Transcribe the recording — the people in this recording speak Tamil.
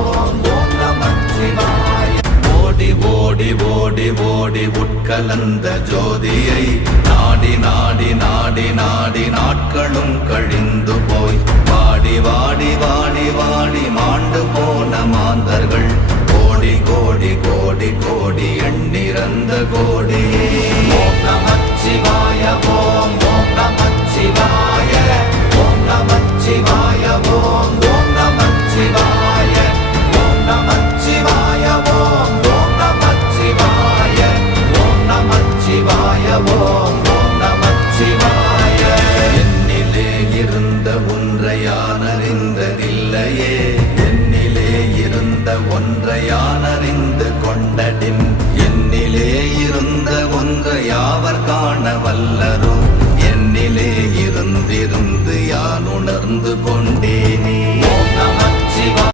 ஓம் ஓம் நமச்சிவாய. ஓடி ஓடி ஓடி ஓடி உட்கலந்த ஜோதியை நாடி நாடி நாடி நாடி நாட்களும் கழிந்து போய் வாடி வாடி வாடி வாடி மாண்டு போன மாந்தர்கள் கோடி கோடி கோடி கோடி எண்ணிறந்த கோடி. ஓம் நமச்சிவாய ஓம் ஓம் நமச்சிவாய ஓம் நமச்சிவாய ஓம் ஓம் நமச்சிவாய ஓம் நமச்சிவாய ஓம் ஓம் நமச்சிவாய ஓம் நமச்சிவாய ஓம் ஓம் நமச்சிவாய. என்னிலே இருந்த ஒன்றை யான் அறிந்ததில்லையே, என்னிலே இருந்த ஒன்றை யான் அறிந்து கொண்டடின், என்னிலே இருந்த ஒன்றை யாவர் காண வல்லரோ, என்னிலே இருந்திருந்து யான் உணர்ந்து கொண்டேனே. ஓம் நமச்சிவாய.